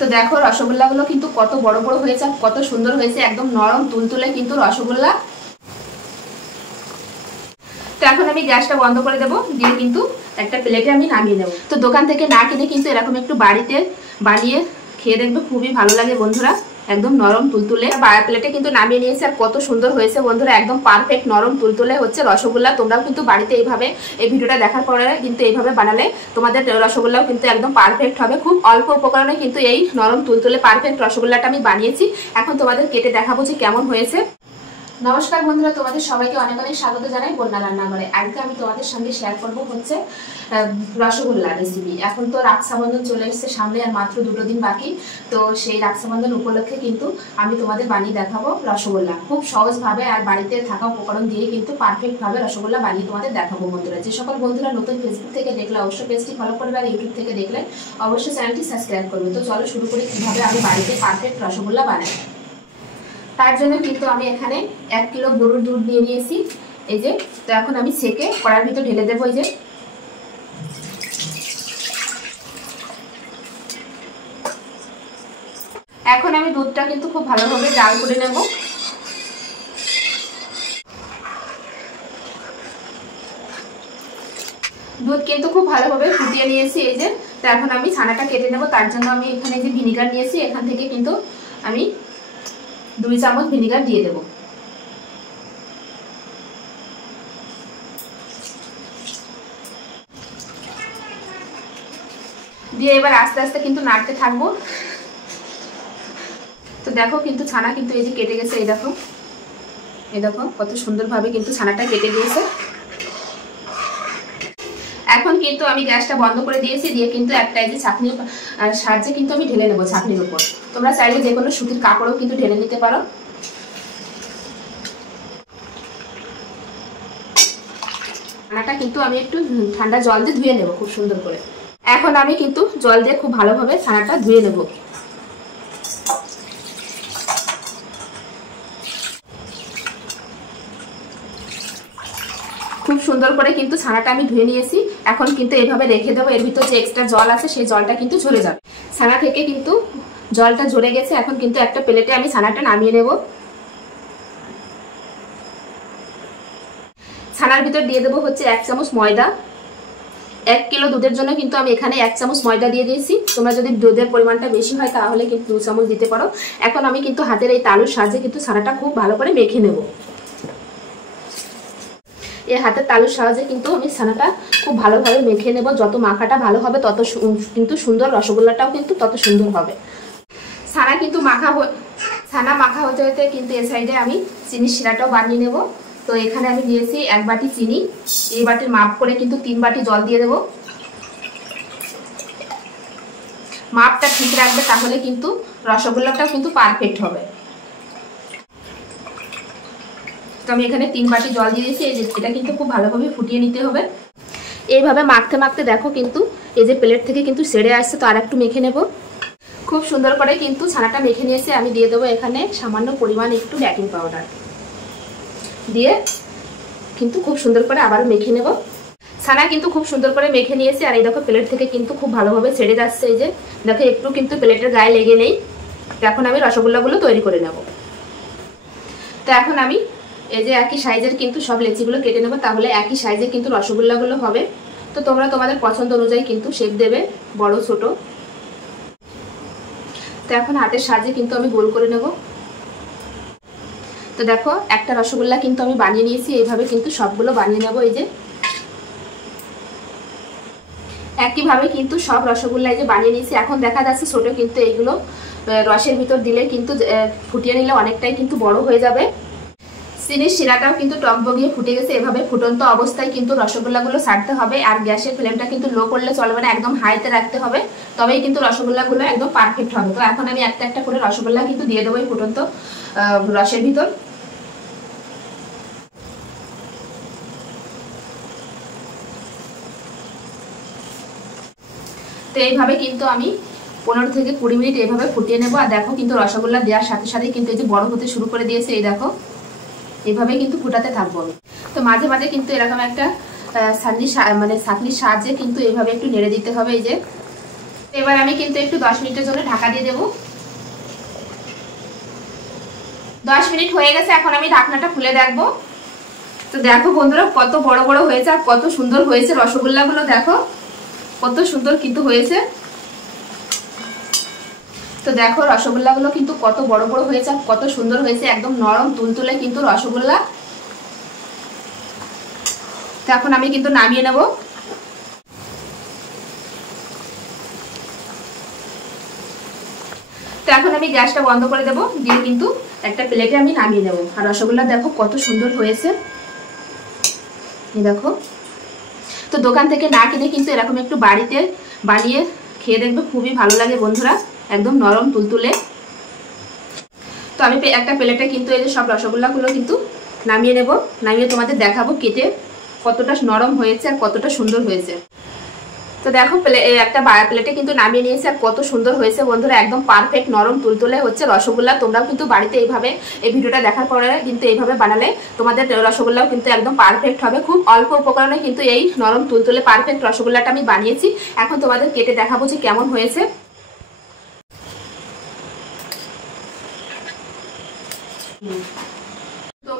তো দেখো রসগোল্লাগুলো কিন্তু কত বড় বড় হয়েছে, কত সুন্দর হয়েছে, একদম নরম তুলতুলে কিন্তু রসগোল্লা। তো এখন আমি গ্যাসটা বন্ধ করে দেবো, দিয়ে কিন্তু একটা প্লেটে আমি নামিয়ে নেব। তো দোকান থেকে না কিনে কিন্তু এরকম একটু বাড়িতে বানিয়ে খেয়ে দেখবে, খুবই ভালো লাগে বন্ধুরা, একদম নরম তুলতুলে। প্লেটে কিন্তু নামিয়ে নিয়েছি, আর কত সুন্দর হয়েছে বন্ধুরা, একদম পারফেক্ট নরম তুলতুলে হচ্ছে রসগোল্লা। তোমরাও কিন্তু বাড়িতে এইভাবে, এই ভিডিওটা দেখার পরে কিন্তু এইভাবে বানালে তোমাদের রসগোল্লাও কিন্তু একদম পারফেক্ট হবে। খুব অল্প উপকরণে কিন্তু এই নরম তুলতুলে পারফেক্ট রসগোল্লাটা আমি বানিয়েছি। এখন তোমাদের কেটে দেখাবো যে কেমন হয়েছে। নমস্কার বন্ধুরা, তোমাদের সবাইকে অনেক অনেক স্বাগত জানাই বন্যা রান্নাঘরে। আজকে আমি তোমাদের সঙ্গে শেয়ার করব হচ্ছে রসগোল্লা রেসিপি। এখন তো রাক্ষাবন্ধন চলে এসেছে সামনে, আর মাত্র 2 দিন বাকি। তো সেই রাক্ষাবন্ধন উপলক্ষে কিন্তু আমি তোমাদের বানিয়ে দেখাবো রসগোল্লা, খুব সহজভাবে আর বাড়িতে থাকা উপকরণ দিয়ে কিন্তু পারফেক্টভাবে রসগোল্লা বানিয়ে তোমাদের দেখাবো বন্ধুরা। যে সকল বন্ধুরা নতুন ফেসবুক থেকে দেখলে অবশ্যই পেজটি ফলো করবে, আর ইউটিউব থেকে দেখলে অবশ্যই চ্যানেলটি সাবস্ক্রাইব করবে। তো চলো শুরু করি কীভাবে আমি বাড়িতে পারফেক্ট রসগোল্লা বানাই। তার জন্য কিন্তু আমি এখানে 1 কিলো গরুর দুধ নিয়ে নিয়েছি, এই যে। তো এখন আমি ছেঁকে কড়ার ভিতর ঢেলে দেবো, এই যে। এখন আমি দুধটা কিন্তু খুব ভালোভাবে জাল করে নেব। দুধ কিন্তু খুব ভালোভাবে ফুটিয়ে নিয়েছি, এই যে। তো এখন আমি ছানাটা কেটে নেব। তার জন্য আমি এখানে যে ভিনিগার নিয়েছি, এখান থেকে কিন্তু আমি 2 চামচ ভিনিগার দিয়ে দেব। দিয়ে এবার আস্তে আস্তে কিন্তু নাড়তে থাকবো। তো দেখো কিন্তু ছানা কিন্তু এই যে কেটে গেছে, এই দেখো, এই দেখো কত সুন্দরভাবে কিন্তু ছানাটা কেটে দিয়েছে। এখন কিন্তু আমি গ্যাসটা বন্ধ করে দিয়েছি, দিয়ে কিন্তু একটা এই যে ছাঁকনির সাহায্যে কিন্তু আমি ঢেলে নেবো ছাঁকনির উপর। তোমরা চাইলে যে কোনো সুতির কাপড়ও কিন্তু ঢেলে নিতে পারো। ছানাটা কিন্তু আমি একটু ঠান্ডা জল দিয়ে ধুয়ে নেব খুব সুন্দর করে। এখন আমি কিন্তু জল দিয়ে খুব ভালোভাবে ছানাটা ধুয়ে নেব। খুব সুন্দর করে কিন্তু ছানাটা আমি ধুয়ে নিয়েছি। এখন কিন্তু এভাবে রেখে দেবো, এর ভিতর যে এক্সট্রা জল আছে সেই জলটা কিন্তু ঝরে যাবে। ছানা থেকে কিন্তু জলটা ঝরে গেছে। এখন কিন্তু একটা প্লেটে আমি ছানাটা নামিয়ে নেব। ছানার ভিতর দিয়ে দেবো হচ্ছে 1 চামচ ময়দা। 1 কিলো দুধের জন্য কিন্তু আমি এখানে 1 চামচ ময়দা দিয়ে দিয়েছি। তোমরা যদি দুধের পরিমাণটা বেশি হয় তাহলে কিন্তু 2 চামচ দিতে পারো। এখন আমি কিন্তু হাতের এই তালুর সাহায্যে কিন্তু ছানাটা খুব ভালো করে মেখে নেব। এই হাতের তালুর সাহায্যে কিন্তু আমি ছানাটা খুব ভালোভাবে মেখে নেব। যত মাখাটা ভালো হবে তত কিন্তু সুন্দর, রসগোল্লাটাও কিন্তু তত সুন্দর হবে। ছানা কিন্তু ছানা মাখা হতে হতে কিন্তু এই সাইডে আমি চিনির শিরাটাও বানিয়ে নেব। তো এখানে আমি দিয়েছি 1 বাটি চিনি। এই বাটির মাপ করে কিন্তু 3 বাটি জল দিয়ে দেব। মাপটা ঠিক রাখবে, তাহলে কিন্তু রসগোল্লাটাও কিন্তু পারফেক্ট হবে। তো আমি এখানে 3 বাটি জল দিয়ে দিয়েছি। এটা কিন্তু খুব ভালোভাবে ফুটিয়ে নিতে হবে। এইভাবে মাখতে মাখতে দেখো কিন্তু এই যে প্লেট থেকে কিন্তু ছেড়ে আসছে। তো আর একটু মেখে নেব। খুব সুন্দর করে কিন্তু ছানাটা মেখে নিয়েছে। আমি দিয়ে দেবো এখানে সামান্য পরিমাণ একটু বেকিং পাউডার দিয়ে কিন্তু খুব সুন্দর করে আবারও মেখে নেব। ছানা কিন্তু খুব সুন্দর করে মেখে নিয়েছে। আর এই দেখো প্লেট থেকে কিন্তু খুব ভালোভাবে ছেড়ে যাচ্ছে, এই যে দেখো একটু কিন্তু প্লেটের গায়ে লেগে নেই। তো এখন আমি রসগোল্লাগুলো তৈরি করে নেব। তো এখন আমি এই যে একই সাইজের কিন্তু সব লেচিগুলো কেটে নেব, তাহলে একই সাইজে কিন্তু রসগোল্লাগুলো হবে। তো তোমরা তোমাদের পছন্দ অনুযায়ী কিন্তু শেপ দেবে, বড় ছোট। তো এখন হাতের সাহায্যে কিন্তু আমি গোল করে নেব। তো দেখো একটা রসগোল্লা কিন্তু আমি বানিয়ে নিয়েছি। এইভাবে কিন্তু সবগুলো বানিয়ে নেব। এই যে একইভাবে কিন্তু সব রসগোল্লা এই যে বানিয়ে নিয়েছি। এখন দেখা যাচ্ছে ছোট, কিন্তু এইগুলো রসের ভিতর দিলে কিন্তু ফুটিয়ে নিলে অনেকটাই কিন্তু বড় হয়ে যাবে। চিনির শিরাটাও কিন্তু টকবগিয়ে ফুটে গেছে। এভাবে ফুটন্ত অবস্থায় কিন্তু রসগোল্লাগুলো ছাড়তে হবে। আর গ্যাসের ফ্লেমটা কিন্তু লো করলে চলবে না, একদম হাইতে রাখতে হবে, তবেই কিন্তু রসগোল্লাগুলো একদম পারফেক্ট হবে। তো এখন আমি একটা একটা করে রসগোল্লা কিন্তু দিয়ে দেবো এই ফুটন্ত রসের ভিতর। তো এইভাবে কিন্তু আমি 15 থেকে 20 মিনিট এইভাবে ফুটিয়ে নেব। আর দেখো কিন্তু রসগোল্লা দেওয়ার সাথে সাথে কিন্তু এই যে বড় হতে শুরু করে দিয়েছে, এই দেখো এইভাবে কিন্তু ফুটাতে থাকবো আমি। তো মাঝে মাঝে কিন্তু এরকম একটা ছাঁকনির সাহায্যে কিন্তু এইভাবে একটু নেড়ে দিতে হবে, এই যে। এবার আমি কিন্তু একটু 10 মিনিটের জন্য ঢাকা দিয়ে দেবো। 10 মিনিট হয়ে গেছে, এখন আমি ঢাকনাটা খুলে দেখবো। তো দেখো বন্ধুরা কত বড় বড় হয়েছে আর কত সুন্দর হয়েছে রসগোল্লাগুলো, দেখো কত সুন্দর কিন্তু হয়েছে। তো দেখো রসগোল্লাগুলো কিন্তু কত বড় বড় হয়েছে আর কত সুন্দর হয়েছে, একদম নরম তুলতুলে কিন্তু রসগোল্লা। তো এখন আমি কিন্তু নামিয়ে নেব। তো এখন আমি গ্যাসটা বন্ধ করে দেবো, দিয়ে কিন্তু একটা প্লেটে আমি নামিয়ে নেব। আর রসগোল্লা দেখো কত সুন্দর হয়েছে, এই দেখো। তো দোকান থেকে না কিনে কিন্তু এরকম একটু বাড়িতে বানিয়ে খেয়ে দেখবে, খুবই ভালো লাগে বন্ধুরা, একদম নরম তুলতুলে। তো আমি একটা প্লেটে কিন্তু এই যে সব রসগোল্লাগুলো কিন্তু নামিয়ে নেব, নামিয়ে তোমাদের দেখাবো কেটে কতটা নরম হয়েছে আর কতটা সুন্দর হয়েছে। তো দেখো একটা প্লেটে কিন্তু নামিয়ে নিয়েছে আর কত সুন্দর হয়েছে বন্ধুরা, একদম পারফেক্ট নরম তুলতুলে হচ্ছে রসগোল্লা। তোমরাও কিন্তু বাড়িতে এইভাবে এই ভিডিওটা দেখার পরে কিন্তু এইভাবে বানালে তোমাদের রসগোল্লাও কিন্তু একদম পারফেক্ট হবে। খুব অল্প উপকরণে কিন্তু এই নরম তুলতুলে পারফেক্ট রসগোল্লাটা আমি বানিয়েছি। এখন তোমাদের কেটে দেখাবো যে কেমন হয়েছে। তো